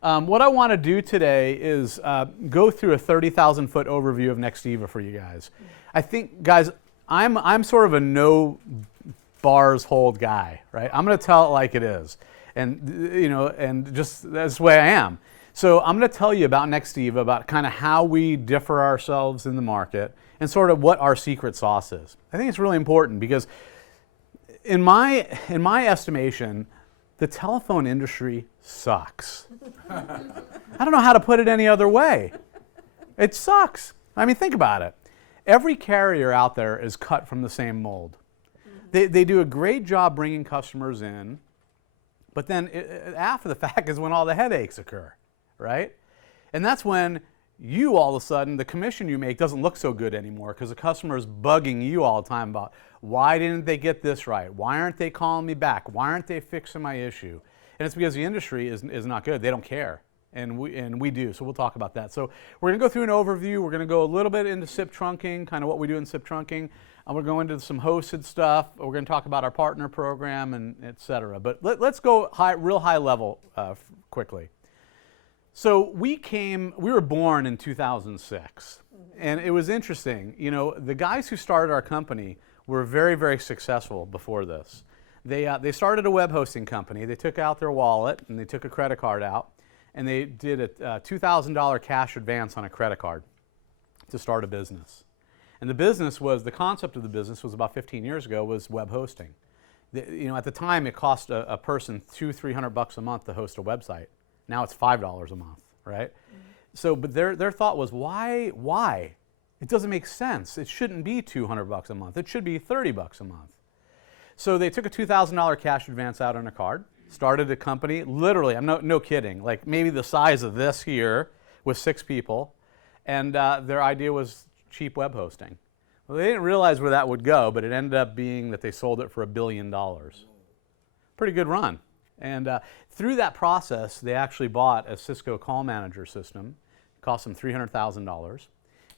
What I want to do today is go through a 30,000 foot overview of Nextiva for you guys. I think, guys, I'm sort of a no bars hold guy, right? I'm going to tell it like it is, and and just that's the way I am. So I'm going to tell you about Nextiva, about kind of how we differ ourselves in the market, and sort of what our secret sauce is. I think it's really important because, in my estimation, the telephone industry sucks. I don't know how to put it any other way. It sucks. I mean, think about it. Every carrier out there is cut from the same mold. They do a great job bringing customers in, but then after the fact is when all the headaches occur, right? And that's when you all of a sudden, the commission you make doesn't look so good anymore because the customer is bugging you all the time about why didn't they get this right? Why aren't they calling me back? Why aren't they fixing my issue? And it's because the industry is not good. They don't care. And we do, so we'll talk about that. So we're going to go through an overview. We're going to go a little bit into SIP trunking, kind of what we do in SIP trunking. And we're going into some hosted stuff. We're going to talk about our partner program, and et cetera. But let's go real high level quickly. So we were born in 2006, and it was interesting. You know, the guys who started our company were very, very successful before this. They started a web hosting company. They took out their wallet, and they took a credit card out, and they did a $2,000 cash advance on a credit card to start a business. And the concept of the business was about 15 years ago, was web hosting. At the time, it cost a person $200-300 a month to host a website. Now it's $5 a month, right? Mm-hmm. So, but their thought was, why? It doesn't make sense. It shouldn't be $200 a month. It should be $30 a month. So they took a $2,000 cash advance out on a card, started a company, literally, I'm no kidding, like maybe the size of this here with 6 people, and their idea was cheap web hosting. Well, they didn't realize where that would go, but it ended up being that they sold it for $1 billion. Pretty good run. And through that process, they actually bought a Cisco call manager system. It cost them $300,000.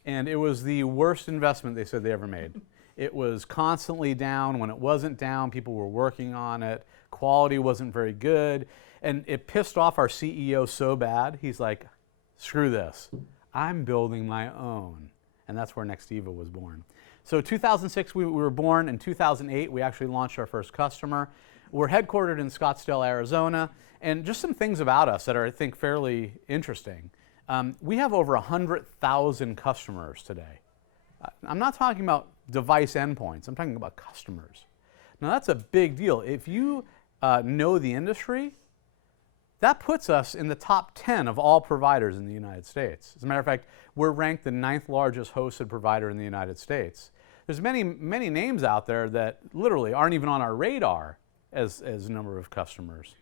And it was the worst investment they said they ever made. It was constantly down. When it wasn't down, people were working on it. Quality wasn't very good. And it pissed off our CEO so bad, he's like, screw this. I'm building my own. And that's where Nextiva was born. So 2006, we were born. In 2008, we actually launched our first customer. We're headquartered in Scottsdale, Arizona, and just some things about us that are, I think, fairly interesting. We have over 100,000 customers today. I'm not talking about device endpoints. I'm talking about customers. Now, that's a big deal. If you know the industry, that puts us in the top 10 of all providers in the United States. As a matter of fact, we're ranked the 9th largest hosted provider in the United States. There's many names out there that literally aren't even on our radar as a number of customers.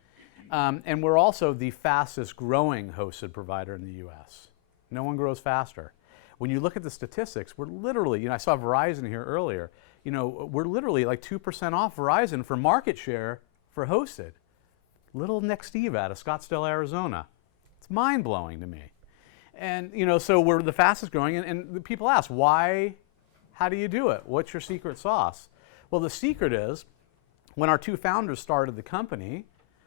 And we're also the fastest growing hosted provider in the US. No one grows faster. When you look at the statistics, we're literally, I saw Verizon here earlier, we're literally like 2% off Verizon for market share for hosted. Little Nextiva out of Scottsdale, Arizona. It's mind-blowing to me. And, so we're the fastest growing, and people ask, why, how do you do it? What's your secret sauce? Well, the secret is, when our 2 founders started the company,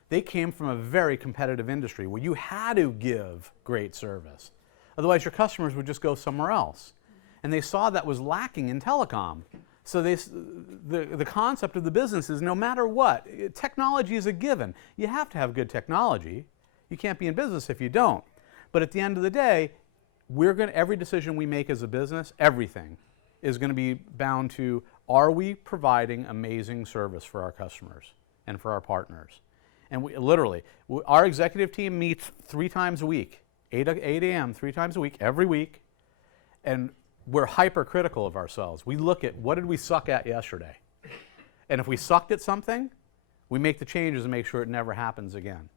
they came from a very competitive industry where you had to give great service. Otherwise, your customers would just go somewhere else. And they saw that was lacking in telecom. So the concept of the business is no matter what, technology is a given. You have to have good technology. You can't be in business if you don't. But at the end of the day, every decision we make as a business, everything, is going to be bound to, are we providing amazing service for our customers and for our partners? And our executive team meets 3 times a week, 8 a.m., 3 times a week, every week, and we're hypercritical of ourselves. We look at what did we suck at yesterday? And if we sucked at something, we make the changes and make sure it never happens again.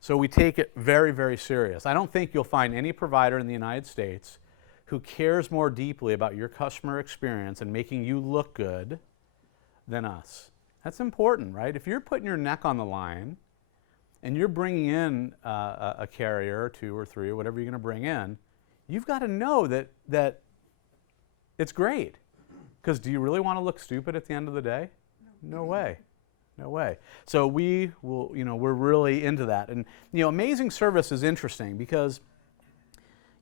So we take it very, very serious. I don't think you'll find any provider in the United States who cares more deeply about your customer experience and making you look good than us. That's important, right? If you're putting your neck on the line and you're bringing in a carrier or 2 or 3 or whatever you're going to bring in, you've got to know that it's great. Because do you really want to look stupid at the end of the day? No way. No way. So we will, we're really into that. And, amazing service is interesting because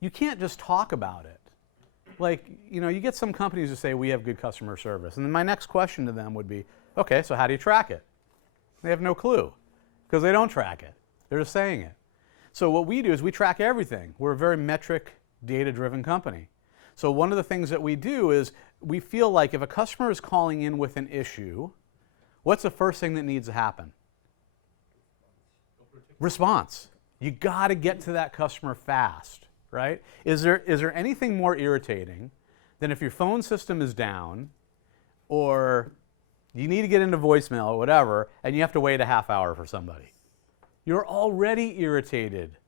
you can't just talk about it. Like, you get some companies who say we have good customer service. And then my next question to them would be, okay, so how do you track it? They have no clue because they don't track it. They're just saying it. So what we do is we track everything. We're a very metric, data-driven company. So one of the things that we do is we feel like if a customer is calling in with an issue, what's the first thing that needs to happen? Response. You got to get to that customer fast, right? Is there anything more irritating than if your phone system is down or you need to get into voicemail or whatever and you have to wait a half hour for somebody? You're already irritated.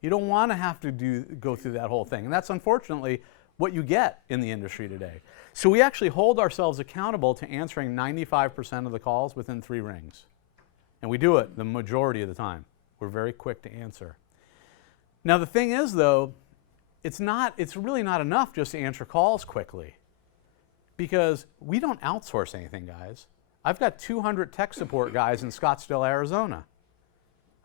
You don't want to have to go through that whole thing. And that's unfortunately what you get in the industry today. So we actually hold ourselves accountable to answering 95% of the calls within 3 rings. And we do it the majority of the time. We're very quick to answer. Now the thing is though, it's really not enough just to answer calls quickly because we don't outsource anything, guys. I've got 200 tech support guys in Scottsdale, Arizona.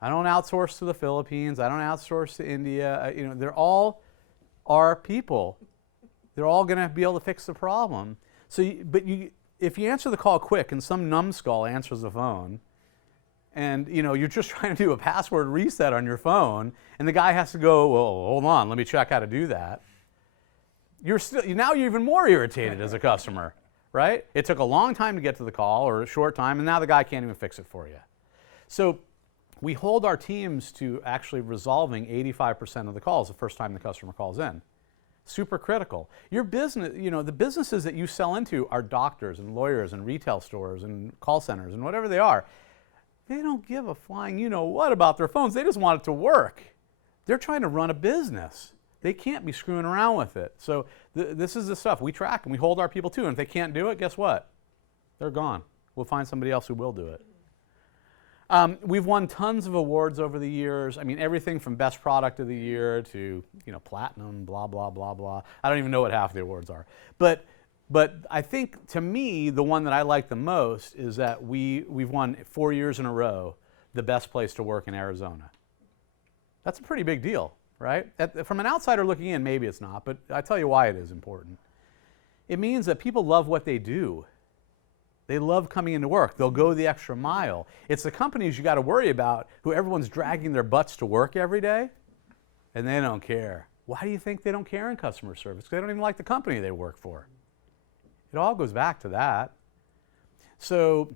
I don't outsource to the Philippines. I don't outsource to India. They're all our people. They're all going to be able to fix the problem. So, if you answer the call quick and some numbskull answers the phone, and you're just trying to do a password reset on your phone, and the guy has to go, well, hold on, let me check how to do that. Now you're even more irritated as a customer, right? It took a long time to get to the call, or a short time, and now the guy can't even fix it for you. So we hold our teams to actually resolving 85% of the calls the first time the customer calls in. Super critical. Your business, the businesses that you sell into are doctors and lawyers and retail stores and call centers and whatever they are. They don't give a flying what about their phones. They just want it to work. They're trying to run a business. They can't be screwing around with it. So this is the stuff we track and we hold our people to. And if they can't do it, guess what? They're gone. We'll find somebody else who will do it. We've won tons of awards over the years. I mean, everything from best product of the year to platinum, blah, blah, blah, blah. I don't even know what half the awards are. But I think, to me, the one that I like the most is that we've won 4 years in a row the best place to work in Arizona. That's a pretty big deal, right? From an outsider looking in, maybe it's not, but I tell you why it is important. It means that people love what they do. They love coming into work. They'll go the extra mile. It's the companies you got to worry about who everyone's dragging their butts to work every day, and they don't care. Why do you think they don't care in customer service? Because they don't even like the company they work for. It all goes back to that. So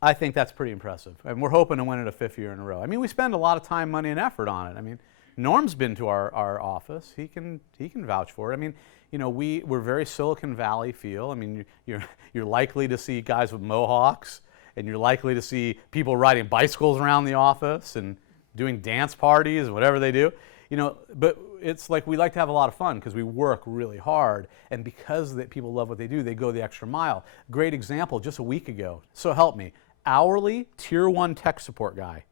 I think that's pretty impressive. And we're hoping to win it a 5th year in a row. I mean, we spend a lot of time, money, and effort on it. I mean, Norm's been to our office. He can vouch for it. I mean, we're very Silicon Valley feel. I mean, you're likely to see guys with mohawks, and you're likely to see people riding bicycles around the office and doing dance parties and whatever they do. But it's like we like to have a lot of fun because we work really hard, and because people love what they do, they go the extra mile. Great example, just a week ago. So help me, hourly tier 1 tech support guy.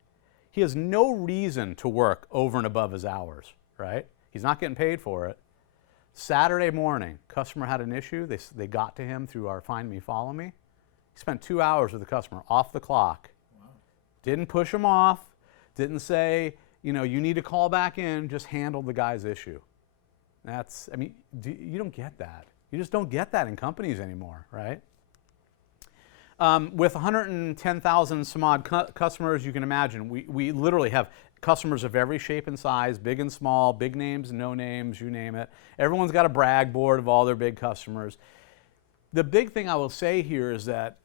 He has no reason to work over and above his hours, right? He's not getting paid for it. Saturday morning, customer had an issue. They got to him through our Find Me, Follow Me. He spent 2 hours with the customer, off the clock. Wow. Didn't push him off, didn't say, you need to call back in, just handled the guy's issue. You don't get that. You just don't get that in companies anymore, right? With 110,000 some odd customers, you can imagine, we literally have customers of every shape and size, big and small, big names, no names, you name it. Everyone's got a brag board of all their big customers. The big thing I will say here is that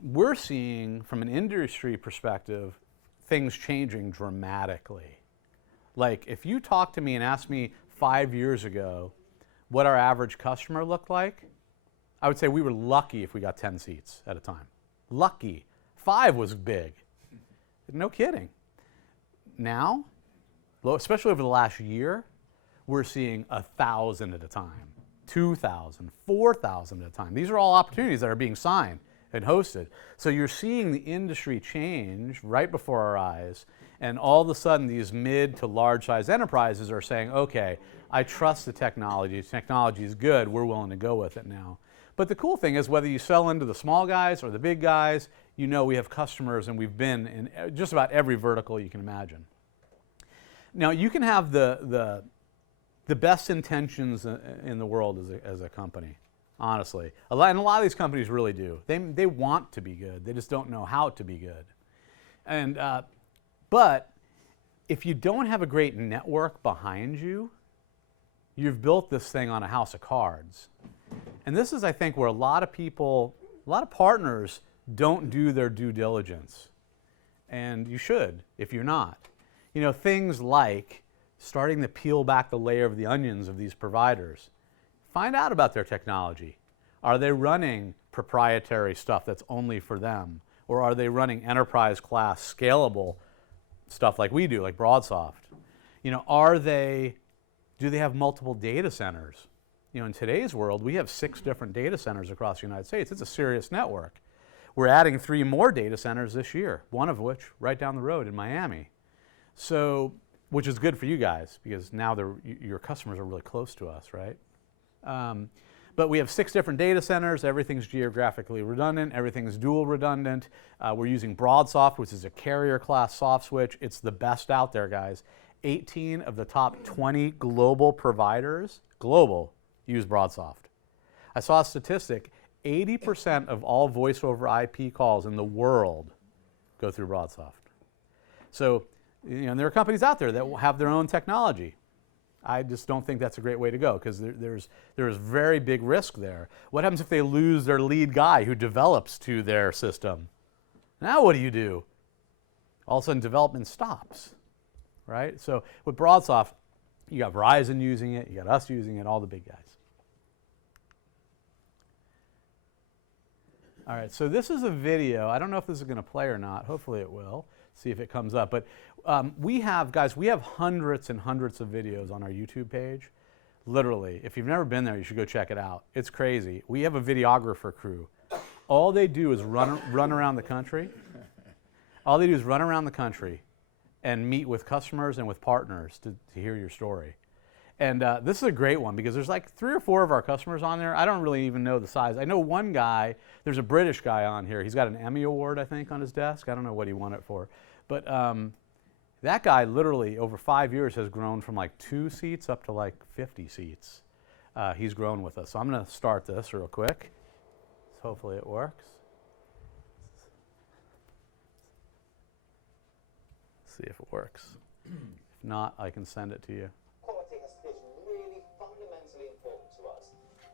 we're seeing, from an industry perspective, things changing dramatically. Like, if you talk to me and ask me 5 years ago what our average customer looked like, I would say we were lucky if we got 10 seats at a time. Lucky. 5 was big. No kidding. Now, especially over the last year, we're seeing 1,000 at a time, 2,000, 4,000 at a time. These are all opportunities that are being signed and hosted. So you're seeing the industry change right before our eyes, and all of a sudden these mid to large size enterprises are saying, okay, I trust the technology is good, we're willing to go with it now. But the cool thing is, whether you sell into the small guys or the big guys, you know we have customers and we've been in just about every vertical you can imagine. Now you can have the best intentions in the world as a company, honestly. And a lot of these companies really do. They want to be good. They just don't know how to be good. And but if you don't have a great network behind you, you've built this thing on a house of cards. And this is, I think, where a lot of partners don't do their due diligence. And you should, if you're not. You know, things like starting to peel back the layer of the onions of these providers. Find out about their technology. Are they running proprietary stuff that's only for them? Or are they running enterprise class scalable stuff like we do, like BroadSoft? You know, do they have multiple data centers? You know, in today's world, we have 6 different data centers across the United States. It's a serious network. We're adding 3 more data centers this year, one of which right down the road in Miami. So, which is good for you guys because now your customers are really close to us, right? But we have 6 different data centers. Everything's geographically redundant. Everything's dual redundant. We're using BroadSoft, which is a carrier class soft switch. It's the best out there, guys. 18 of the top 20 global providers, use BroadSoft. I saw a statistic, 80% of all voice over IP calls in the world go through BroadSoft. So, you know, there are companies out there that will have their own technology. I just don't think that's a great way to go because there's very big risk there. What happens if they lose their lead guy who develops to their system? Now what do? All of a sudden development stops, right? So with BroadSoft, you got Verizon using it, you got us using it, all the big guys. All right, so this is a video. I don't know if this is going to play or not. Hopefully it will. See if it comes up. But we have hundreds and hundreds of videos on our YouTube page. Literally, if you've never been there, you should go check it out. It's crazy. We have a videographer crew. All they do is run around the country. All they do is run around the country and meet with customers and with partners to hear your story. And this is a great one because there's like 3 or 4 of our customers on there. I don't really even know the size. I know one guy, there's a British guy on here. He's got an Emmy Award, I think, on his desk. I don't know what he won it for. But that guy literally over 5 years has grown from like 2 seats up to like 50 seats. He's grown with us. So I'm going to start this real quick. So hopefully it works. Let's see if it works. If not, I can send it to you. Is really fundamentally important to us.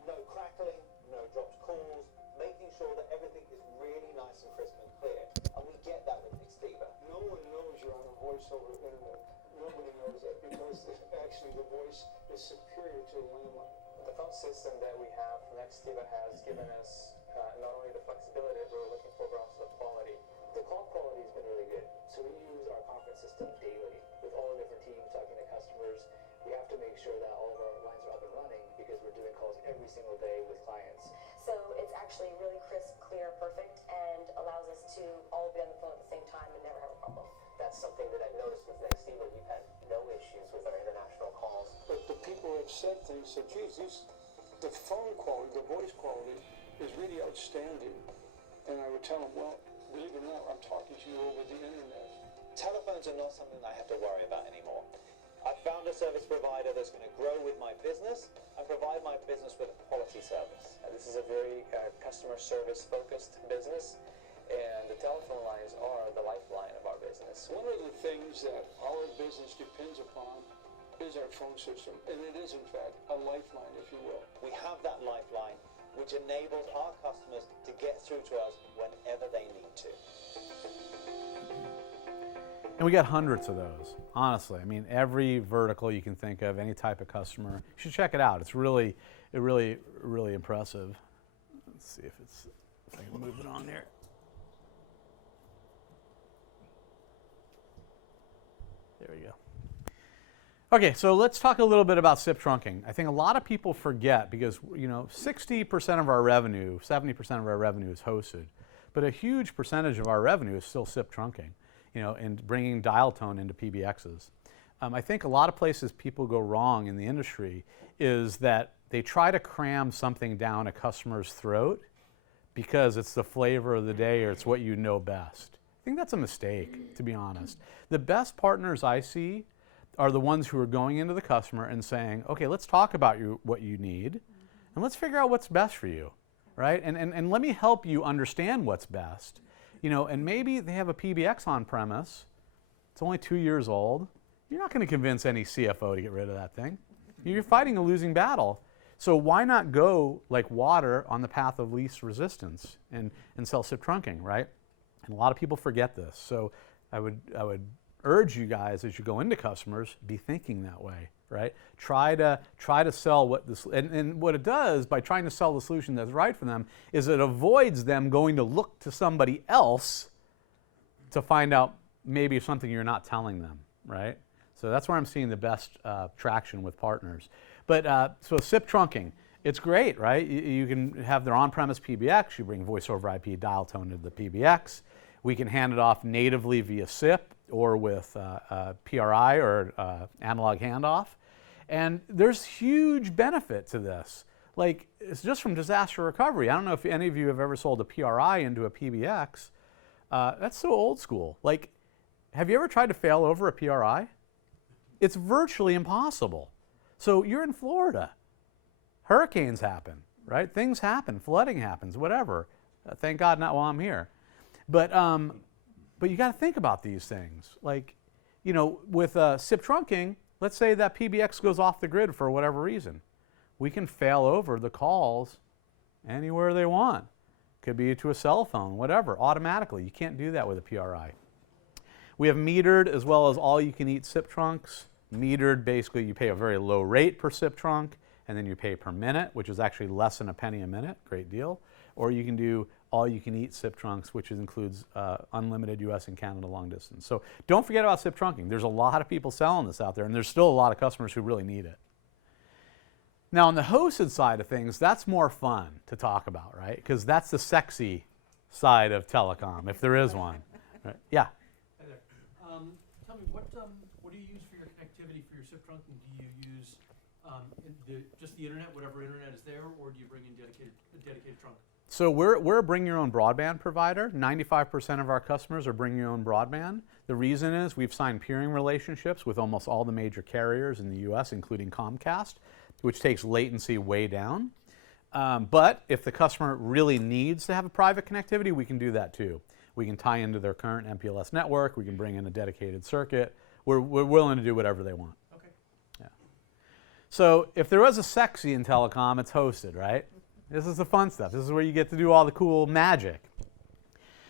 No crackling, no dropped calls, making sure that everything is really nice and crisp and clear. And we get that with Nextiva. No one knows you're on a voice over internet. Nobody knows that because actually the voice is superior to the landline. The phone system that we have from Nextiva has given us not only the flexibility that we're looking for, but also the quality. The call quality has been really good. So we use our conference system daily with all the different teams talking to customers. We have to make sure that all of our lines are up and running because we're doing calls every single day with clients. So it's actually really crisp, clear, perfect, and allows us to all be on the phone at the same time and never have a problem. That's something that I noticed with Nextiva. We've had no issues with our international calls. But the people have said things, so geez, the phone quality, the voice quality is really outstanding. And I would tell them, well, believe it or not, I'm talking to you over the internet. Telephones are not something I have to worry about anymore. I've found a service provider that's going to grow with my business and provide my business with a quality service. This is a very customer service focused business, and the telephone lines are the lifeline of our business. One of the things that our business depends upon is our phone system, and it is in fact a lifeline, if you will. We have that lifeline, which enables our customers to get through to us whenever they need to. And we got hundreds of those, honestly. I mean, every vertical you can think of, any type of customer. You should check it out. It's really impressive. Let's see if I can move it on there. There we go. Okay, so let's talk a little bit about SIP trunking. I think a lot of people forget because, you know, 60% of our revenue, 70% of our revenue is hosted, but a huge percentage of our revenue is still SIP trunking. You know, and bringing dial tone into PBXs. I think a lot of places people go wrong in the industry is that they try to cram something down a customer's throat, because it's the flavor of the day or it's what you know best. I think that's a mistake, to be honest. The best partners I see are the ones who are going into the customer and saying, okay, let's talk about what you need, and let's figure out what's best for you, right? And let me help you understand what's best. You know, and maybe they have a PBX on premise, it's only 2 years old. You're not going to convince any CFO to get rid of that thing. You're fighting a losing battle. So why not go like water on the path of least resistance and sell SIP trunking, right? And a lot of people forget this. So I would urge you guys as you go into customers, be thinking that way, right? Try to sell what this, and what it does by trying to sell the solution that's right for them is it avoids them going to look to somebody else to find out maybe something you're not telling them, right? So that's where I'm seeing the best traction with partners. But so SIP trunking, it's great, right? You can have their on-premise PBX, you bring voice over IP dial tone to the PBX. We can hand it off natively via SIP or with PRI or analog handoff. And there's huge benefit to this. Like, it's just from disaster recovery. I don't know if any of you have ever sold a PRI into a PBX. That's so old school. Like, have you ever tried to fail over a PRI? It's virtually impossible. So you're in Florida. Hurricanes happen, right? Things happen, flooding happens, whatever. Thank God not while I'm here. But you got to think about these things. Like, you know, with SIP trunking, let's say that PBX goes off the grid for whatever reason. We can fail over the calls anywhere they want. Could be to a cell phone, whatever, automatically. You can't do that with a PRI. We have metered as well as all-you-can-eat SIP trunks. Metered, basically, you pay a very low rate per SIP trunk, and then you pay per minute, which is actually less than a penny a minute. Great deal. Or you can do all-you-can-eat SIP trunks, which includes unlimited US and Canada long distance. So don't forget about SIP trunking. There's a lot of people selling this out there, and there's still a lot of customers who really need it. Now, on the hosted side of things, that's more fun to talk about, right? Because that's the sexy side of telecom, if there is one. Right? Yeah? Hi there. Tell me, what do you use for your connectivity for your SIP trunking? Do you use just the internet, whatever internet is there, or do you bring in a dedicated trunk? So we're a bring your own broadband provider. 95% of our customers are bring your own broadband. The reason is we've signed peering relationships with almost all the major carriers in the US, including Comcast, which takes latency way down. But if the customer really needs to have a private connectivity, we can do that too. We can tie into their current MPLS network. We can bring in a dedicated circuit. We're willing to do whatever they want. Okay. Yeah. So if there was a sexy in telecom, it's hosted, right? This is the fun stuff. This is where you get to do all the cool magic.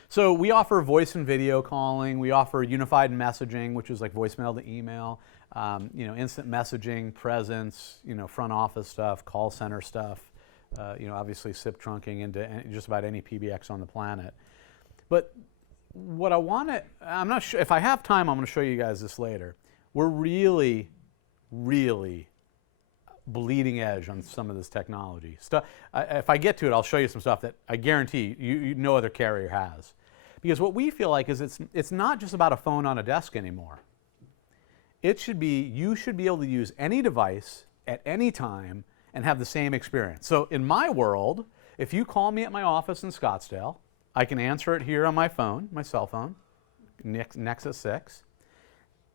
So we offer voice and video calling. We offer unified messaging, which is like voicemail to email, instant messaging, presence, front office stuff, call center stuff, obviously SIP trunking into just about any PBX on the planet. But what I want to, I'm not sure, if I have time, I'm going to show you guys this later. We're really, really bleeding edge on some of this technology. If I get to it, I'll show you some stuff that I guarantee you no other carrier has. Because what we feel like is it's not just about a phone on a desk anymore. It should be, you should be able to use any device at any time and have the same experience. So in my world, if you call me at my office in Scottsdale, I can answer it here on my phone, my cell phone, Nexus 6.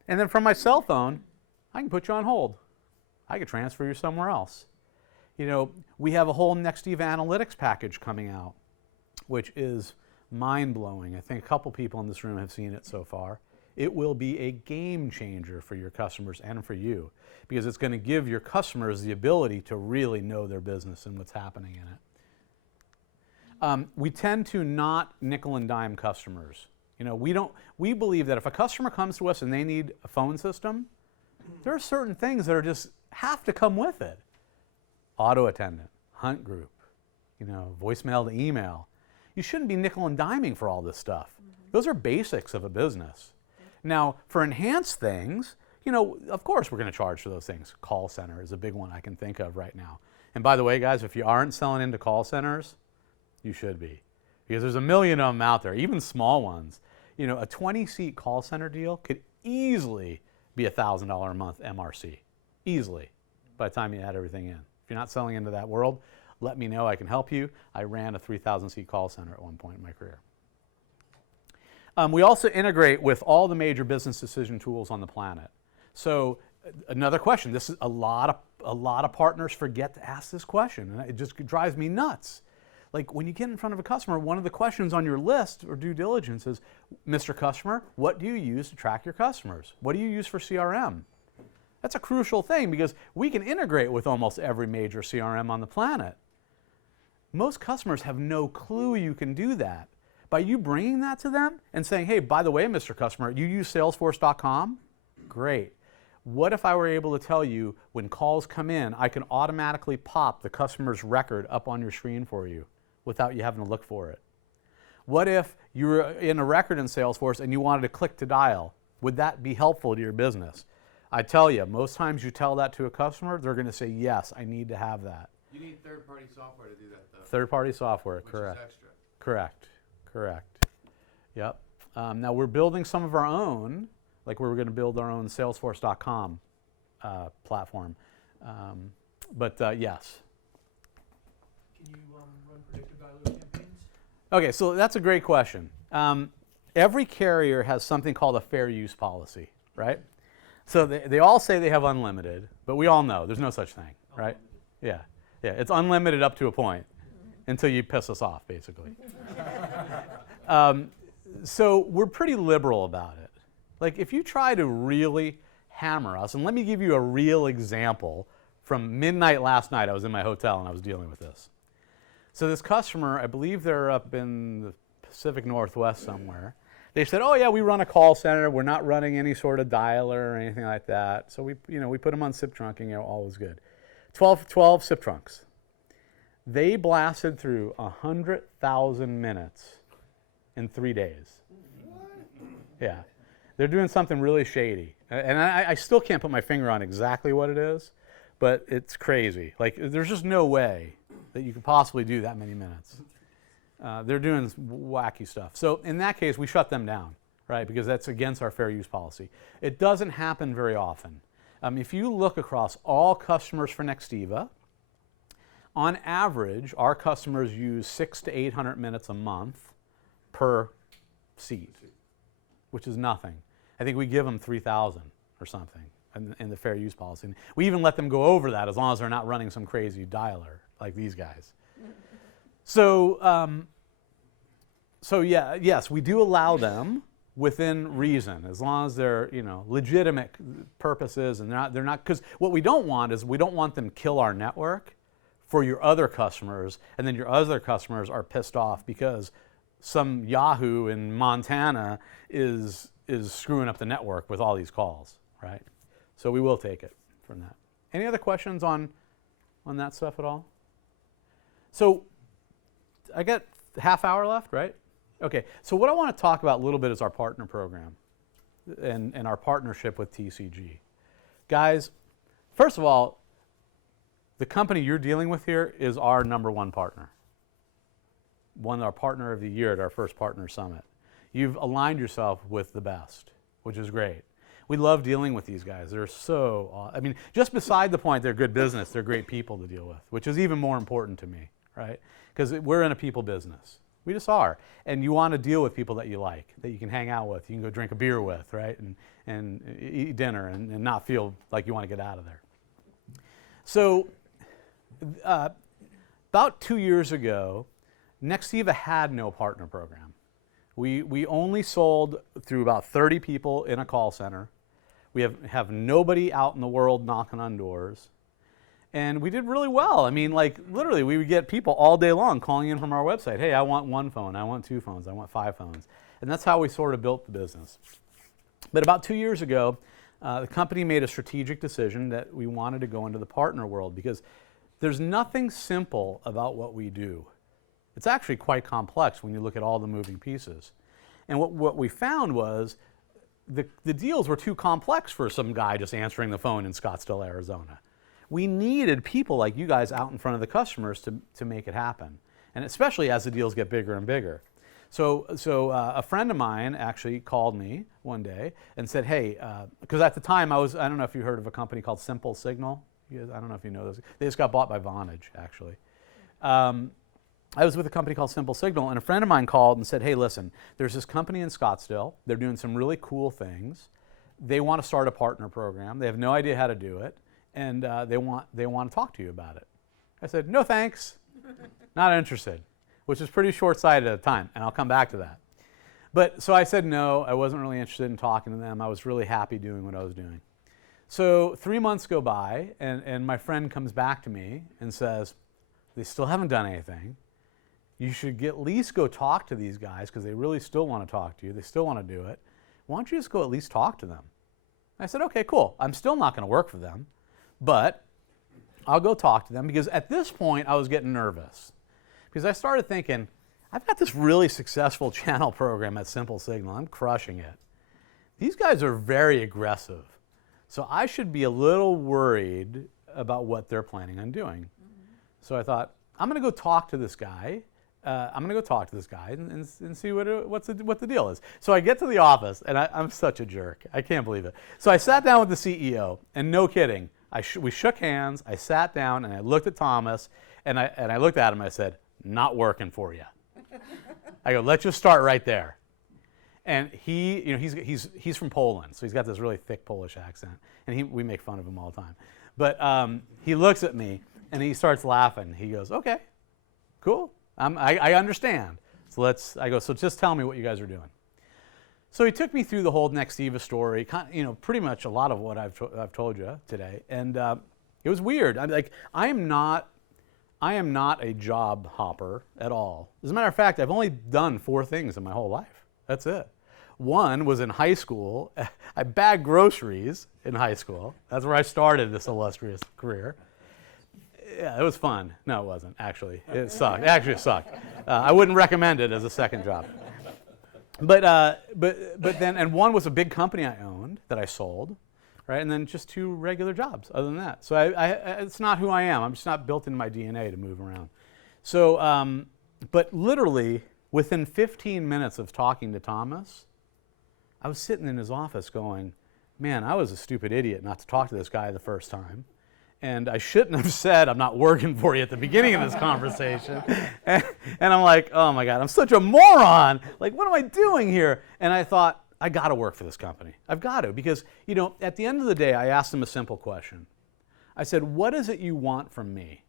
And then from my cell phone, I can put you on hold. I could transfer you somewhere else. We have a whole Nextiva analytics package coming out, which is mind-blowing. I think a couple people in this room have seen it so far. It will be a game changer for your customers and for you, because it's going to give your customers the ability to really know their business and what's happening in it. We tend to not nickel and dime customers. We believe that if a customer comes to us and they need a phone system, there are certain things that are just have to come with it. Auto attendant, hunt group, voicemail to email. You shouldn't be nickel and diming for all this stuff. Those are basics of a business. Now, for enhanced things, of course we're going to charge for those things. Call center is a big one I can think of right now. And by the way, guys, if you aren't selling into call centers, you should be. Because there's a million of them out there, even small ones. A 20-seat call center deal could easily be $1,000 a month MRC. Easily, by the time you add everything in. If you're not selling into that world, let me know, I can help you. I ran a 3,000 seat call center at one point in my career. We also integrate with all the major business decision tools on the planet. So another question, this is a lot of partners forget to ask this question, and it just drives me nuts. Like when you get in front of a customer, one of the questions on your list or due diligence is, Mr. Customer, what do you use to track your customers? What do you use for CRM? That's a crucial thing because we can integrate with almost every major CRM on the planet. Most customers have no clue you can do that. By you bringing that to them and saying, hey, by the way, Mr. Customer, you use Salesforce.com? Great. What if I were able to tell you when calls come in, I can automatically pop the customer's record up on your screen for you without you having to look for it? What if you were in a record in Salesforce and you wanted to click to dial? Would that be helpful to your business? I tell you, most times you tell that to a customer, they're going to say, yes, I need to have that. You need third-party software to do that, though. Third-party software, which correct. is extra. Correct. Yep. Now we're building some of our own, like we're going to build our own Salesforce.com platform. Yes. Can you run predictive value campaigns? Okay, so that's a great question. Every carrier has something called a fair use policy, right? So they all say they have unlimited, but we all know there's no such thing, right? Yeah, it's unlimited up to a point until you piss us off, basically. So we're pretty liberal about it. Like if you try to really hammer us, and let me give you a real example from midnight last night. I was in my hotel and I was dealing with this. So this customer, I believe they're up in the Pacific Northwest somewhere. They said, oh yeah, we run a call center. We're not running any sort of dialer or anything like that. So we put them on SIP trunking, all was good. 12 SIP trunks. They blasted through 100,000 minutes in 3 days. Yeah, they're doing something really shady. And I still can't put my finger on exactly what it is, but it's crazy. Like there's just no way that you could possibly do that many minutes. They're doing wacky stuff. So in that case, we shut them down, right? Because that's against our fair use policy. It doesn't happen very often. If you look across all customers for Nextiva, on average, our customers use 600 to 800 minutes a month per seat, which is nothing. I think we give them 3,000 or something in the fair use policy. And we even let them go over that as long as they're not running some crazy dialer like these guys. So yeah, yes, we do allow them within reason, as long as they're legitimate purposes, and they're not because what we don't want is we don't want them kill our network for your other customers, and then your other customers are pissed off because some Yahoo in Montana is screwing up the network with all these calls, right? So we will take it from that. Any other questions on that stuff at all? So I got a half hour left, right? Okay, so what I want to talk about a little bit is our partner program and our partnership with TCG. Guys, first of all, the company you're dealing with here is our #1 partner. Won our partner of the year at our first partner summit. You've aligned yourself with the best, which is great. We love dealing with these guys. They're so, just beside the point they're good business, they're great people to deal with, which is even more important to me, right? Because we're in a people business. We just are. And you want to deal with people that you like, that you can hang out with, you can go drink a beer with, right? And eat dinner and not feel like you want to get out of there. So about 2 years ago, Nextiva had no partner program. We only sold through about 30 people in a call center. We have nobody out in the world knocking on doors. And we did really well. I mean, like literally, we would get people all day long calling in from our website. Hey, I want 1 phone, I want 2 phones, I want 5 phones. And that's how we sort of built the business. But about 2 years ago, the company made a strategic decision that we wanted to go into the partner world because there's nothing simple about what we do. It's actually quite complex when you look at all the moving pieces. And what we found was the deals were too complex for some guy just answering the phone in Scottsdale, Arizona. We needed people like you guys out in front of the customers to make it happen, and especially as the deals get bigger and bigger. So a friend of mine actually called me one day and said, hey, because at the time I don't know if you heard of a company called Simple Signal. I don't know if you know those. They just got bought by Vonage, actually. I was with a company called Simple Signal, and a friend of mine called and said, hey, listen, there's this company in Scottsdale. They're doing some really cool things. They want to start a partner program. They have no idea how to do it, and they want to talk to you about it. I said, no thanks, not interested, which is pretty short-sighted at the time, and I'll come back to that. But so I said no, I wasn't really interested in talking to them. I was really happy doing what I was doing. So 3 months go by, and my friend comes back to me and says, they still haven't done anything. You should at least go talk to these guys because they really still want to talk to you. They still want to do it. Why don't you just go at least talk to them? I said, okay, cool. I'm still not going to work for them, but I'll go talk to them because at this point I was getting nervous because I started thinking, I've got this really successful channel program at Simple Signal. I'm crushing it. These guys are very aggressive, so I should be a little worried about what they're planning on doing. So I thought, I'm going to go talk to this guy. And see what the deal is. So I get to the office, and I'm such a jerk. I can't believe it. So I sat down with the CEO, and no kidding, we shook hands. I sat down, and I looked at Thomas, and I looked at him. And I said, "Not working for you." I go, "Let's just start right there." And he's from Poland, so he's got this really thick Polish accent, and we make fun of him all the time. But he looks at me, and he starts laughing. He goes, "Okay, cool. I understand." So so just tell me what you guys are doing. So he took me through the whole Nextiva story, pretty much a lot of what I've told you today, and it was weird. I am not a job hopper at all. As a matter of fact, I've only done 4 things in my whole life. That's it. One was in high school. I bagged groceries in high school. That's where I started this illustrious career. Yeah, it was fun. No, it wasn't, actually. It sucked. Actually, it sucked. I wouldn't recommend it as a second job. But then, and one was a big company I owned that I sold, right? And then just 2 regular jobs other than that. So it's not who I am. I'm just not built in my DNA to move around. So, but literally, within 15 minutes of talking to Thomas, I was sitting in his office going, man, I was a stupid idiot not to talk to this guy the first time. And I shouldn't have said, I'm not working for you at the beginning of this conversation. And I'm like, oh my God, I'm such a moron. Like, what am I doing here? And I thought, I got to work for this company. I've got to, because, at the end of the day, I asked him a simple question. I said, what is it you want from me?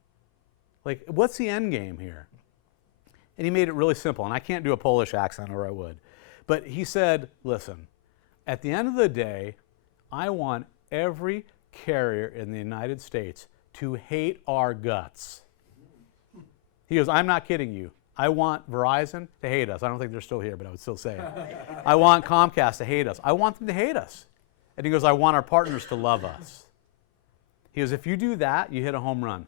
Like, what's the end game here? And he made it really simple. And I can't do a Polish accent, or I would. But he said, listen, at the end of the day, I want every carrier in the United States to hate our guts. He goes, I'm not kidding you. I want Verizon to hate us. I don't think they're still here, but I would still say it. I want Comcast to hate us. I want them to hate us. And he goes, I want our partners to love us. He goes, if you do that, you hit a home run.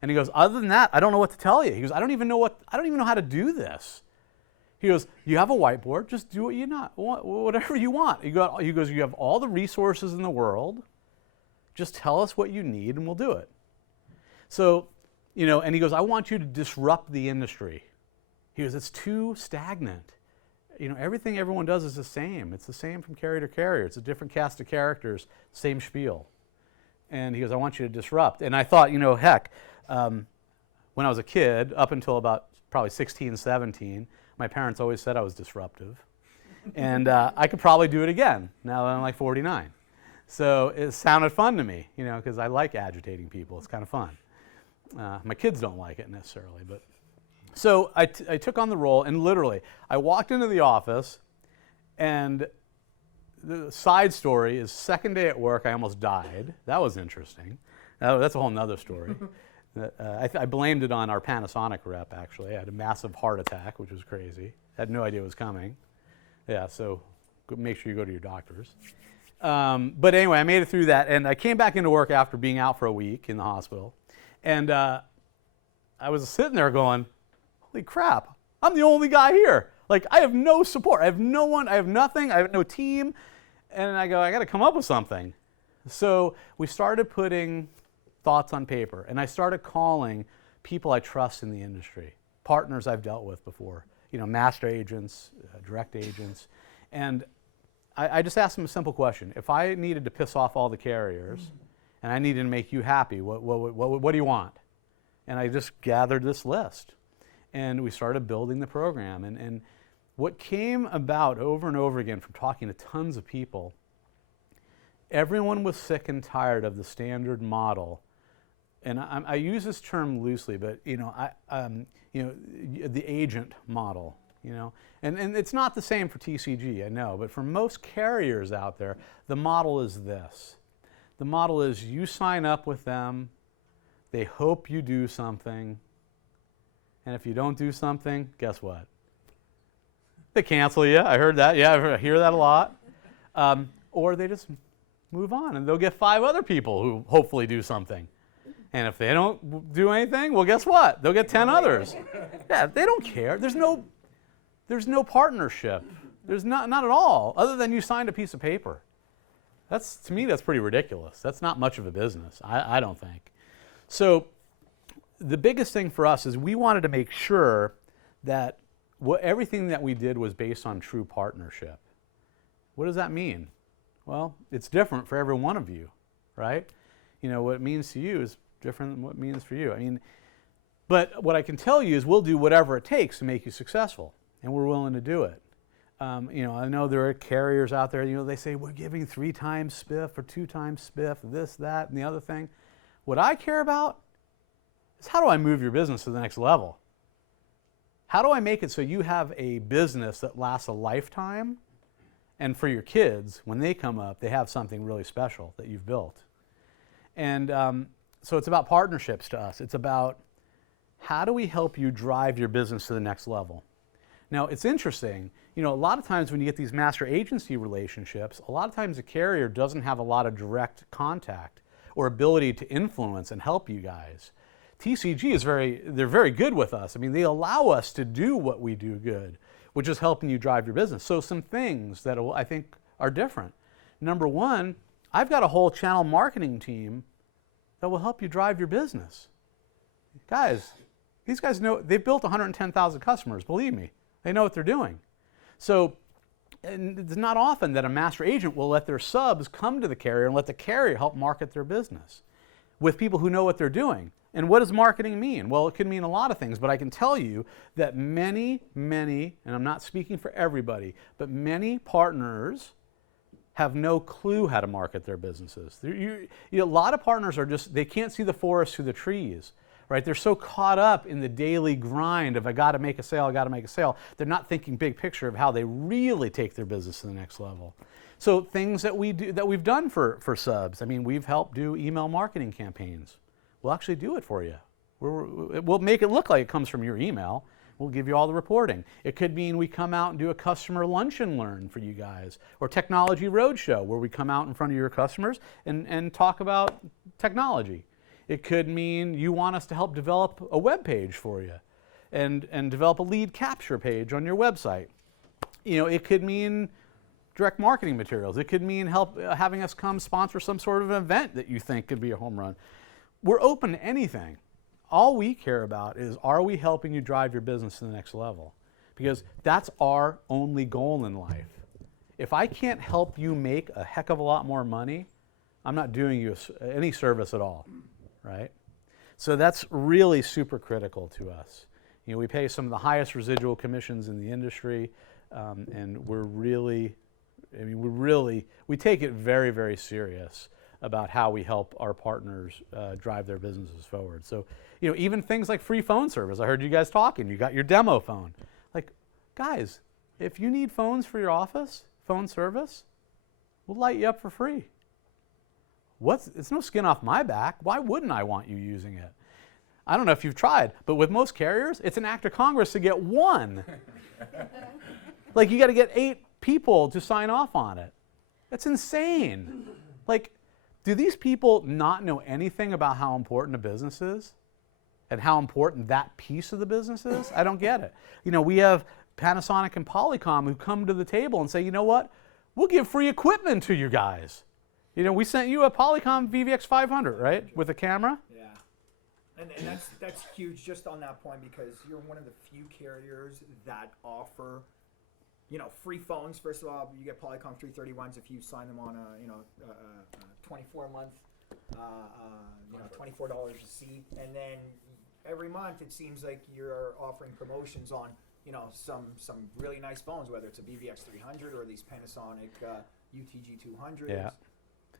And he goes, other than that, I don't know what to tell you. He goes, I don't even know how to do this. He goes, you have a whiteboard, just do whatever you want. He goes, you have all the resources in the world. Just tell us what you need and we'll do it. So, and he goes, I want you to disrupt the industry. He goes, it's too stagnant. Everything everyone does is the same. It's the same from carrier to carrier. It's a different cast of characters, same spiel. And he goes, I want you to disrupt. And I thought, heck, when I was a kid, up until about probably 16, 17, my parents always said I was disruptive. And I could probably do it again now that I'm like 49. So it sounded fun to me, because I like agitating people. It's kind of fun. My kids don't like it necessarily, but so I took on the role, and literally, I walked into the office, and the side story is second day at work, I almost died. That was interesting. That's a whole nother story. I blamed it on our Panasonic rep, actually. I had a massive heart attack, which was crazy. Had no idea it was coming. Yeah, so make sure you go to your doctors. But anyway, I made it through that, and I came back into work after being out for a week in the hospital. And I was sitting there going, holy crap, I'm the only guy here. Like, I have no support. I have no one. I have nothing. I have no team. And I go, I got to come up with something. So we started putting thoughts on paper, and I started calling people I trust in the industry, partners I've dealt with before, master agents, direct agents. And I just asked them a simple question. If I needed to piss off all the carriers and I needed to make you happy, what do you want? And I just gathered this list. And we started building the program. And what came about over and over again from talking to tons of people, everyone was sick and tired of the standard model. And I use this term loosely, but the agent model, and it's not the same for TCG, I know, but for most carriers out there, the model is this. The model is you sign up with them, they hope you do something, and if you don't do something, guess what? They cancel you. I heard that. Yeah, I hear that a lot. Or they just move on, and they'll get 5 other people who hopefully do something. And if they don't do anything, well, guess what? They'll get 10 others. Yeah, they don't care. There's no partnership. There's not at all, other than you signed a piece of paper. To me, that's pretty ridiculous. That's not much of a business, I don't think. So the biggest thing for us is we wanted to make sure that everything that we did was based on true partnership. What does that mean? Well, it's different for every one of you, right? What it means to you is different than what it means for you. But what I can tell you is we'll do whatever it takes to make you successful, and we're willing to do it. I know there are carriers out there, they say we're giving 3 times spiff or 2 times spiff, this, that, and the other thing. What I care about is how do I move your business to the next level? How do I make it so you have a business that lasts a lifetime, and for your kids, when they come up, they have something really special that you've built? And so it's about partnerships to us. It's about how do we help you drive your business to the next level? Now, it's interesting. A lot of times when you get these master agency relationships, a lot of times the carrier doesn't have a lot of direct contact or ability to influence and help you guys. TCG they're very good with us. They allow us to do what we do good, which is helping you drive your business. So some things that I think are different. Number one, I've got a whole channel marketing team that will help you drive your business. Guys, these guys know, they've built 110,000 customers, believe me. They know what they're doing. So and it's not often that a master agent will let their subs come to the carrier and let the carrier help market their business with people who know what they're doing. And what does marketing mean? Well, it could mean a lot of things, but I can tell you that many, and I'm not speaking for everybody, but many partners have no clue how to market their businesses. A lot of partners they can't see the forest through the trees, right? They're so caught up in the daily grind of I got to make a sale. They're not thinking big picture of how they really take their business to the next level. So things that we've done for subs. We've helped do email marketing campaigns. We'll actually do it for you. We'll make it look like it comes from your email. We'll give you all the reporting. It could mean we come out and do a customer lunch and learn for you guys, or technology roadshow where we come out in front of your customers and talk about technology. It could mean you want us to help develop a web page for you and develop a lead capture page on your website. It could mean direct marketing materials. It could mean having us come sponsor some sort of event that you think could be a home run. We're open to anything. All we care about is, are we helping you drive your business to the next level? Because that's our only goal in life. If I can't help you make a heck of a lot more money, I'm not doing you any service at all, right? So that's really super critical to us. We pay some of the highest residual commissions in the industry, and we take it very, very serious about how we help our partners drive their businesses forward. So, even things like free phone service. I heard you guys talking. You got your demo phone. Like, guys, if you need phones for your office, phone service, we'll light you up for free. It's no skin off my back. Why wouldn't I want you using it? I don't know if you've tried, but with most carriers, it's an act of Congress to get one. Like, you got to get 8 people to sign off on it. That's insane. Like, do these people not know anything about how important a business is and how important that piece of the business is? I don't get it. We have Panasonic and Polycom who come to the table and say, you know what? We'll give free equipment to you guys. We sent you a Polycom VVX 500, right? With a camera? Yeah. And that's huge just on that point, because you're one of the few carriers that offer free phones. First of all, you get Polycom 331s if you sign them on a 24-month, $24 a seat, and then every month it seems like you're offering promotions on, you know, some really nice phones, whether it's a BVX 300 or these Panasonic UTG 200s. Yeah.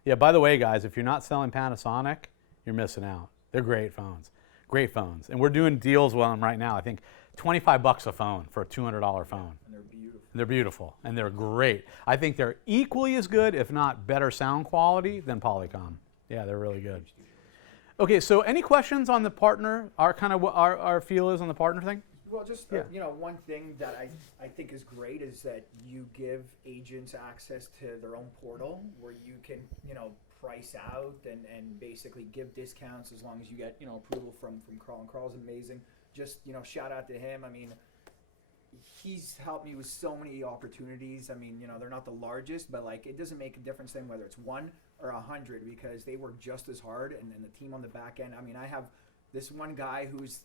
Yeah, by the way, guys, if you're not selling Panasonic, you're missing out. They're great phones. Great phones. And we're doing deals with them right now. I think $25 a phone for a $200 phone. And they're beautiful. They're beautiful, and they're great. I think they're equally as good, if not better sound quality than Polycom. Yeah, they're really good. Okay, so any questions on the partner, our feel is on the partner thing? Well, just Yeah. you know, one thing that I think is great is that you give agents access to their own portal where you can, you know, price out and basically give discounts as long as you get, you know, approval from Carl, and Carl's amazing. Just, you know, shout out to him. I mean, he's helped me with so many opportunities. I mean, you know, they're not the largest, but like it doesn't make a difference then whether it's 1 or 100 because they work just as hard. And then the team on the back end. I mean, I have this one guy who's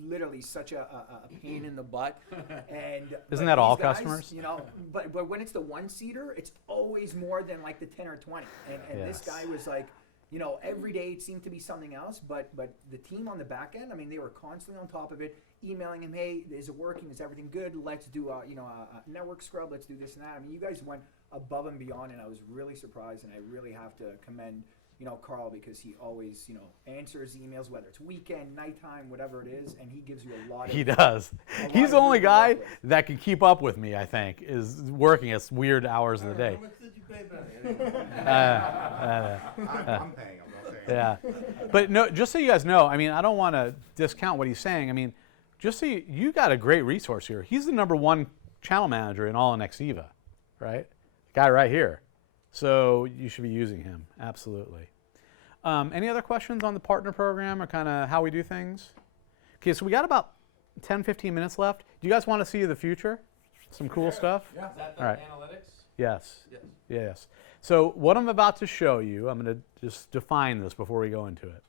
literally such a pain in the butt. And Isn't but that all these guys, customers? You know, but when it's the one-seater, it's always more than like the 10 or 20. And this Yes. guy was like, you know, every day it seemed to be something else, but the team on the back end, I mean, they were constantly on top of it, emailing him, hey, is it working? Is everything good? Let's do a network scrub. Let's do this and that. I mean, you guys went above and beyond, and I was really surprised, and I really have to commend, you know, Carl, because he always, you know, answers emails, whether it's weekend, nighttime, whatever it is, and he gives you a lot of... He does. lot He's of the only room to work guy with. that can keep up with me, I think, is working at weird hours of the day. How much did you pay Benny? I'm paying, I'm not paying. Yeah. But no, just so you guys know, I mean, I don't want to discount what he's saying. I mean, just so you got a great resource here. He's the #1 channel manager in all of Nextiva, right? The guy right here. So you should be using him, absolutely. Any other questions on the partner program or kind of how we do things? Okay, so we got about 10, 15 minutes left. Do you guys want to see the future? Some cool stuff? Yeah. Is that the All right. analytics? Yes. Yes. Yes. So what I'm about to show you, I'm going to just define this before we go into it.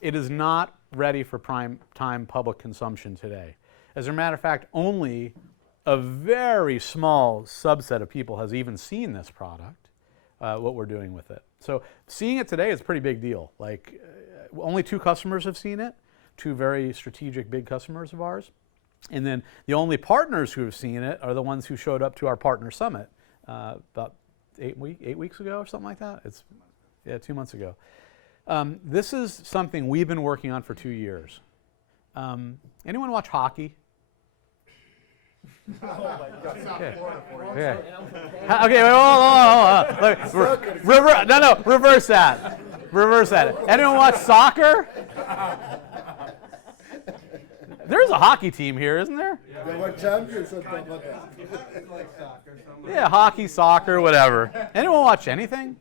It is not ready for prime time public consumption today. As a matter of fact, only a very small subset of people has even seen this product, what we're doing with it. So seeing it today is a pretty big deal. Like only 2 customers have seen it, 2 very strategic big customers of ours. And then the only partners who have seen it are the ones who showed up to our partner summit about 8 weeks ago or something like that. It's 2 months ago. This is something we've been working on for 2 years. Anyone watch hockey? Yeah. Okay, hold on. Reverse that. Reverse that. Anyone watch soccer? There's a hockey team here, isn't there? They were champions on top of that. Like soccer, Yeah, hockey, soccer, whatever. Anyone watch anything?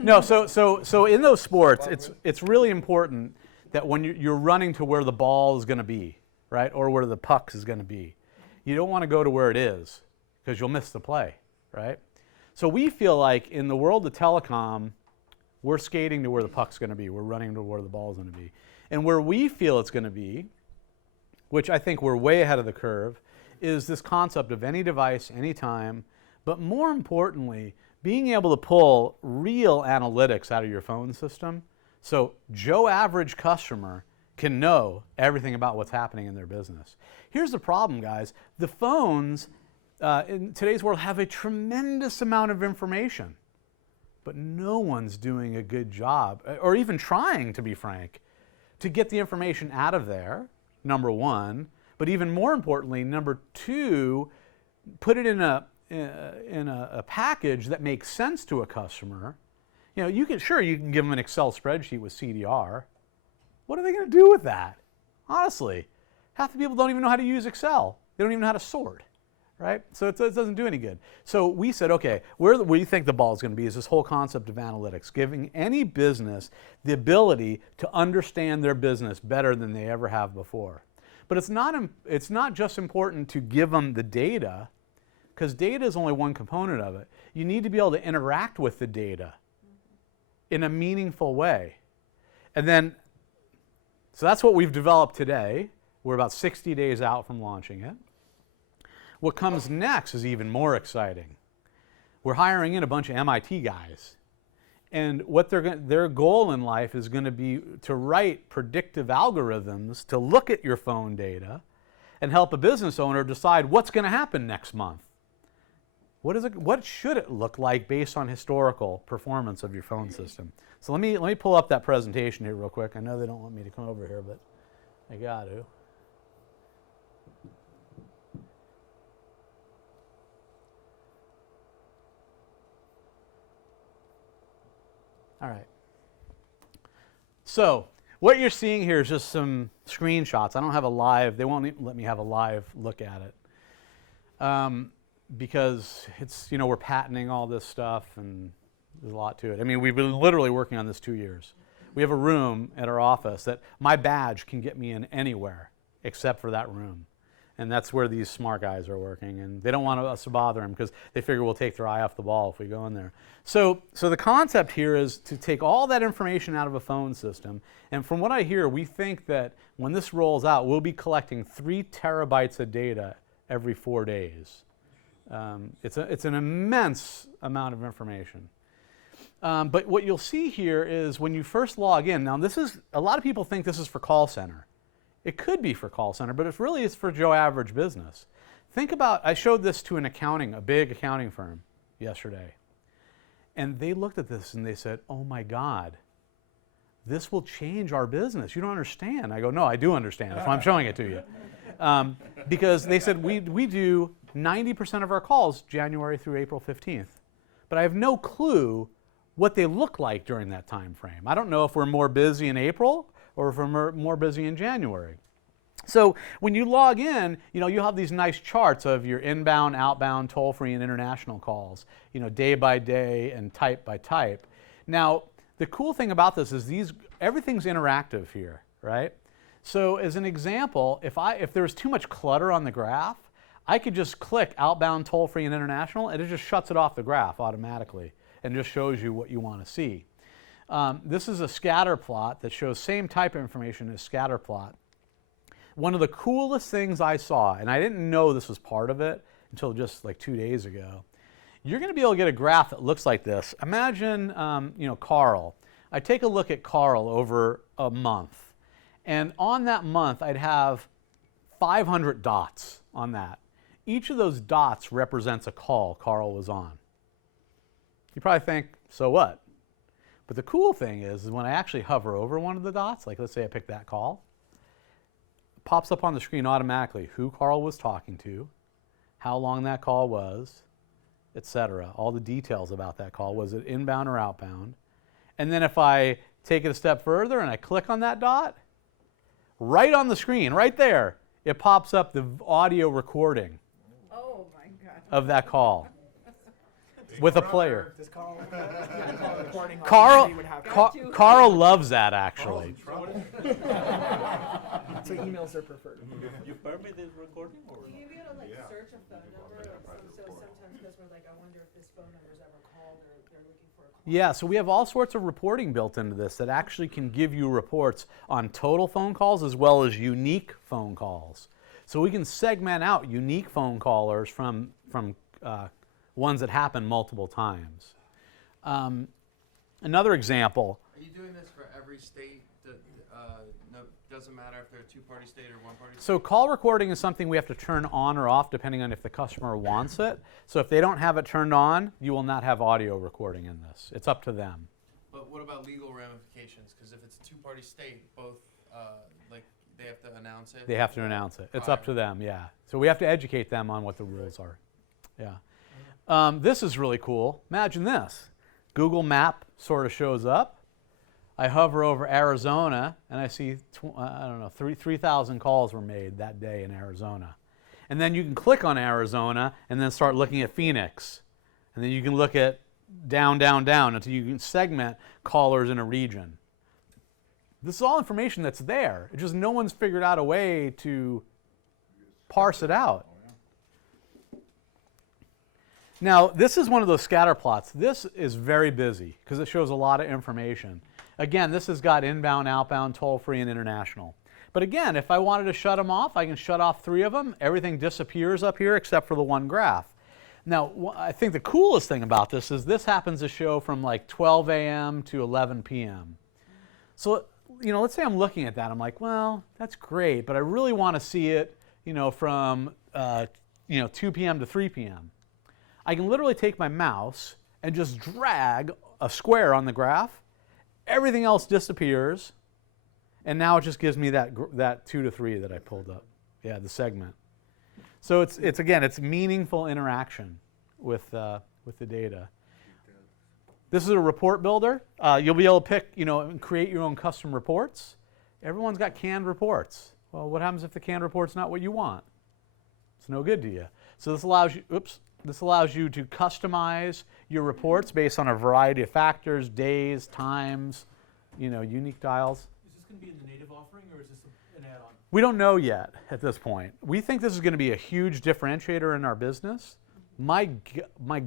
No. So in those sports, it's really important that when you're running to where the ball is going to be, right, or where the puck is going to be, you don't want to go to where it is because you'll miss the play, right? So we feel like in the world of telecom, we're skating to where the puck's going to be. We're running to where the ball's going to be, and where we feel it's going to be, which I think we're way ahead of the curve, is this concept of any device, anytime, but more importantly, being able to pull real analytics out of your phone system so Joe Average customer can know everything about what's happening in their business. Here's the problem, guys. The phones in today's world have a tremendous amount of information, but no one's doing a good job, or even trying, to be frank, to get the information out of there, number one, but even more importantly, number 2, put it in a package that makes sense to a customer. You know, you can give them an Excel spreadsheet with CDR. What are they going to do with that? Honestly, half the people don't even know how to use Excel. They don't even know how to sort, right? So it doesn't do any good. So we said, okay, where do you think the ball is going to be is this whole concept of analytics, giving any business the ability to understand their business better than they ever have before. But it's not just important to give them the data, because data is only one component of it. You need to be able to interact with the data in a meaningful way. And then, so that's what we've developed today. We're about 60 days out from launching it. What comes next is even more exciting. We're hiring in a bunch of MIT guys. And what their goal in life is going to be to write predictive algorithms to look at your phone data and help a business owner decide what's going to happen next month. What should it look like based on historical performance of your phone system? So let me pull up that presentation here real quick. I know they don't want me to come over here, but I got to. All right. So what you're seeing here is just some screenshots. I don't have a live, they won't even let me have a live look at it. Because it's, we're patenting all this stuff and there's a lot to it. I mean, we've been literally working on this 2 years. We have a room at our office that my badge can get me in anywhere except for that room. And that's where these smart guys are working. And they don't want us to bother them because they figure we'll take their eye off the ball if we go in there. So the concept here is to take all that information out of a phone system. And from what I hear, we think that when this rolls out, we'll be collecting 3 terabytes of data every 4 days. It's an immense amount of information. But what you'll see here is when you first log in, now a lot of people think this is for call center. It could be for call center, but it's for Joe Average business. Think about, I showed this to a big accounting firm yesterday. And they looked at this and they said, oh my God, this will change our business. You don't understand. I go, no, I do understand. That's why I'm showing it to you. Because they said, we do 90% of our calls January through April 15th. But I have no clue what they look like during that time frame. I don't know if we're more busy in April or if we're more busy in January. So when you log in, you'll have these nice charts of your inbound, outbound, toll-free, and international calls, day by day and type by type. Now, the cool thing about this is everything's interactive here, right? So as an example, if there's too much clutter on the graph, I could just click outbound, toll-free, and international, and it just shuts it off the graph automatically and just shows you what you want to see. This is a scatter plot that shows same type of information as scatter plot. One of the coolest things I saw, and I didn't know this was part of it until just like 2 days ago, you're going to be able to get a graph that looks like this. Imagine, Carl. I take a look at Carl over a month, and on that month I'd have 500 dots on that. Each of those dots represents a call Carl was on. You probably think, so what? But the cool thing is when I actually hover over one of the dots, like let's say I pick that call, it pops up on the screen automatically who Carl was talking to, how long that call was, etc. All the details about that call. Was it inbound or outbound? And then if I take it a step further and I click on that dot, right on the screen, right there, it pops up the audio recording of that call with a player. Does Carl Carl loves that actually. So emails are preferred. You permit this recording or? Will you be able to search a phone number? So sometimes because we're like, I wonder if this phone number is ever called or they're looking for a call. Yeah, so we have all sorts of reporting built into this that actually can give you reports on total phone calls as well as unique phone calls. So we can segment out unique phone callers from ones that happen multiple times. Another example. Are you doing this for every state? Doesn't matter if they're a two-party state or one-party state? So call recording is something we have to turn on or off depending on if the customer wants it. So if they don't have it turned on, you will not have audio recording in this. It's up to them. But what about legal ramifications? Because if it's a two-party state, both they have to announce it? They have to announce it. It's up to them, yeah. So we have to educate them on what the rules are. Yeah. This is really cool. Imagine this. Google Map sort of shows up. I hover over Arizona and I see, 3,000 calls were made that day in Arizona. And then you can click on Arizona and then start looking at Phoenix. And then you can look at down until you can segment callers in a region. This is all information that's there. It's just no one's figured out a way to parse it out. Now, this is one of those scatter plots. This is very busy because it shows a lot of information. Again, this has got inbound, outbound, toll-free, and international. But again, if I wanted to shut them off, I can shut off 3 of them. Everything disappears up here except for the one graph. Now, I think the coolest thing about this is this happens to show from like 12 a.m. to 11 p.m. So, you know, let's say I'm looking at that. I'm like, well, that's great, but I really want to see it, you know, from 2 p.m. to 3 p.m. I can literally take my mouse and just drag a square on the graph. Everything else disappears, and now it just gives me that 2 to 3 that I pulled up. Yeah, the segment. So it's again, it's meaningful interaction with the data. This is a report builder. You'll be able to pick, you know, and create your own custom reports. Everyone's got canned reports. Well, what happens if the canned report's not what you want? It's no good to you. So this allows you to customize your reports based on a variety of factors, days, times, you know, unique dials. Is this going to be in the native offering, or is this an add-on? We don't know yet at this point. We think this is going to be a huge differentiator in our business. My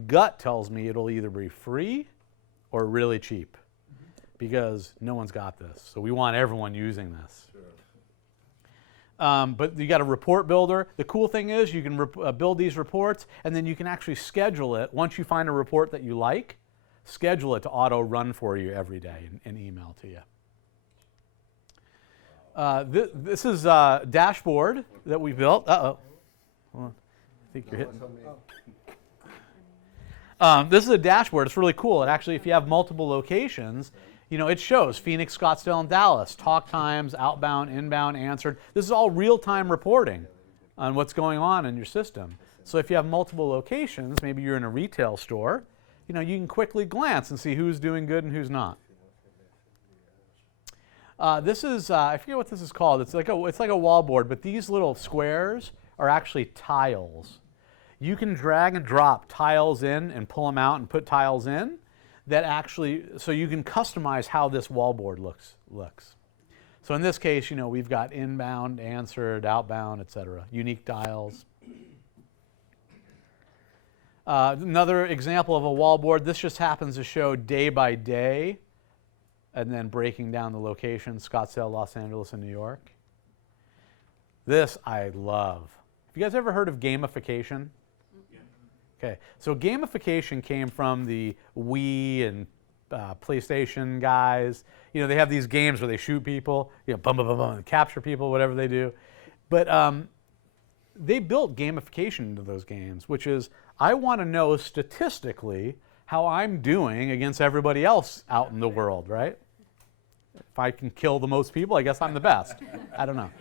gut tells me it'll either be free or really cheap because no one's got this. So we want everyone using this. But you got a report builder. The cool thing is you can build these reports, and then you can actually schedule it. Once you find a report that you like, schedule it to auto run for you every day and email to you. This is a dashboard that we built. Uh-oh. Hold on. I think you're hitting. This is a dashboard. It's really cool. It actually, if you have multiple locations, you know, it shows Phoenix, Scottsdale, and Dallas, talk times, outbound, inbound, answered. This is all real-time reporting on what's going on in your system. So if you have multiple locations, maybe you're in a retail store, you know, you can quickly glance and see who's doing good and who's not. This is, I forget what this is called. It's like a wall board, but these little squares are actually tiles. You can drag and drop tiles in and pull them out and put tiles in. That actually, so you can customize how this wallboard looks. So in this case, you know, we've got inbound, answered, outbound, etc. Unique dials. Another example of a wallboard. This just happens to show day by day, and then breaking down the locations: Scottsdale, Los Angeles, and New York. This I love. Have you guys ever heard of gamification? Okay, so gamification came from the Wii and PlayStation guys. You know, they have these games where they shoot people, you know, bum, bum, bum, bum, and capture people, whatever they do. But they built gamification into those games, which is, I want to know statistically how I'm doing against everybody else out in the world, right? If I can kill the most people, I guess I'm the best. I don't know.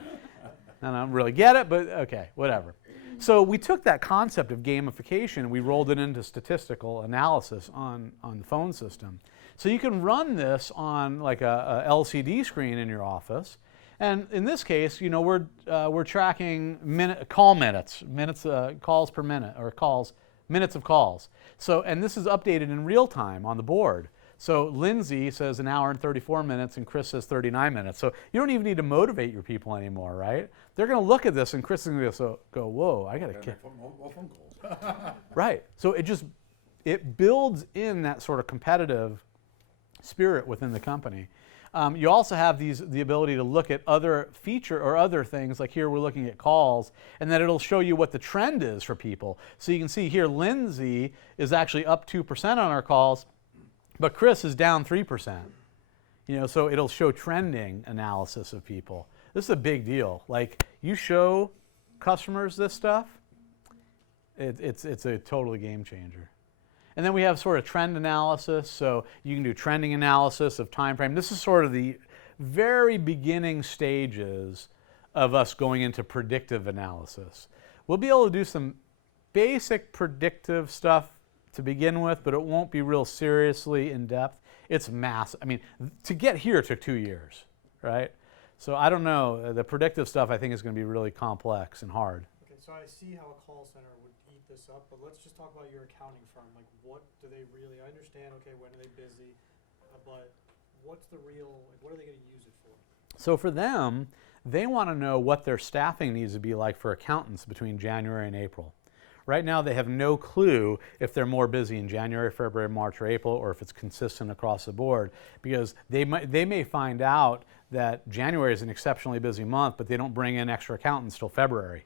I don't really get it, but okay, whatever. So we took that concept of gamification and we rolled it into statistical analysis on the phone system. So you can run this on like a LCD screen in your office. And in this case, you know, we're tracking call minutes, calls per minute, or minutes of calls. So, and this is updated in real time on the board. So Lindsay says an hour and 34 minutes and Chris says 39 minutes. So you don't even need to motivate your people anymore, right? They're going to look at this and Chris is going to go, whoa, I got to kick. Right. So it builds in that sort of competitive spirit within the company. You also have the ability to look at other feature or other things, like here we're looking at calls, and then it'll show you what the trend is for people. So you can see here Lindsay is actually up 2% on our calls, but Chris is down 3%. You know, so it'll show trending analysis of people. This is a big deal. Like, you show customers this stuff, it's a totally game changer. And then we have sort of trend analysis, so you can do trending analysis of time frame. This is sort of the very beginning stages of us going into predictive analysis. We'll be able to do some basic predictive stuff to begin with, but it won't be real seriously in depth. It's massive. I mean, to get here took 2 years, right? So I don't know. The predictive stuff I think is going to be really complex and hard. Okay, so I see how a call center would eat this up, but let's just talk about your accounting firm. Like, what do they really? I understand. Okay, when are they busy? But what's the real? Like, what are they going to use it for? So for them, they want to know what their staffing needs to be like for accountants between January and April. Right now, they have no clue if they're more busy in January, February, March, or April, or if it's consistent across the board, because they may find out that January is an exceptionally busy month, but they don't bring in extra accountants till February,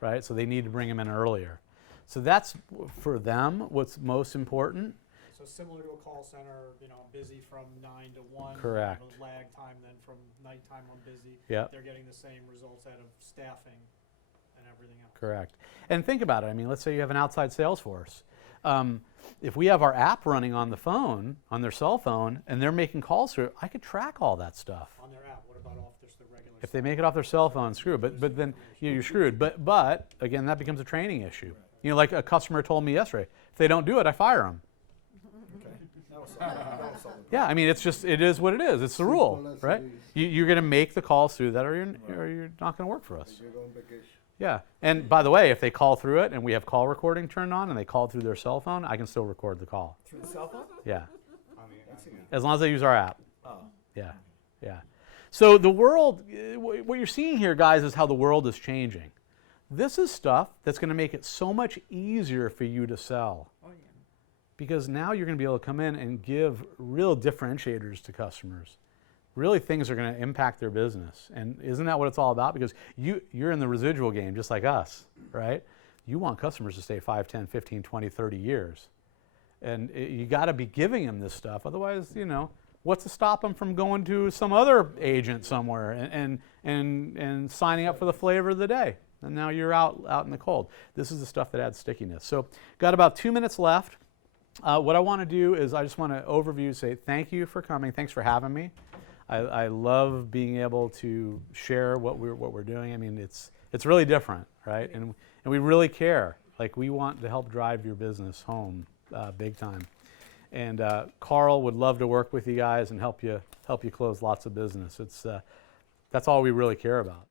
right? So they need to bring them in earlier. So that's for them what's most important. So similar to a call center, you know, I'm busy from 9 to 1. Correct. I have a lag time, then from nighttime I'm busy. Yep. They're getting the same results out of staffing and everything else. Correct. And think about it. I mean, let's say you have an outside sales force. If we have our app running on the phone, on their cell phone, and they're making calls through it, I could track all that stuff. On their app, what about off just the regular? If they make it off their cell phone, screw. But then you're screwed. But again, that becomes a training issue. You know, like a customer told me yesterday, if they don't do it, I fire them. Yeah, I mean, it is what it is. It's the rule, right? You're going to make the calls through that, or you're not going to work for us. Yeah, and by the way, if they call through it and we have call recording turned on and they call through their cell phone, I can still record the call. Through the cell phone? Yeah, as long as they use our app. Oh. Yeah, yeah. So the world, what you're seeing here, guys, is how the world is changing. This is stuff that's going to make it so much easier for you to sell. Oh, yeah. Because now you're going to be able to come in and give real differentiators to customers. Really things are going to impact their business. And isn't that what it's all about? Because you're in the residual game just like us, right? You want customers to stay 5, 10, 15, 20, 30 years. And you got to be giving them this stuff. Otherwise, you know, what's to stop them from going to some other agent somewhere and signing up for the flavor of the day? And now you're out in the cold. This is the stuff that adds stickiness. So got about 2 minutes left. What I want to do is I just want to overview, say thank you for coming. Thanks for having me. I love being able to share what we're doing. I mean, it's really different, right? And we really care. Like, we want to help drive your business home big time. And Carl would love to work with you guys and help you close lots of business. That's all we really care about.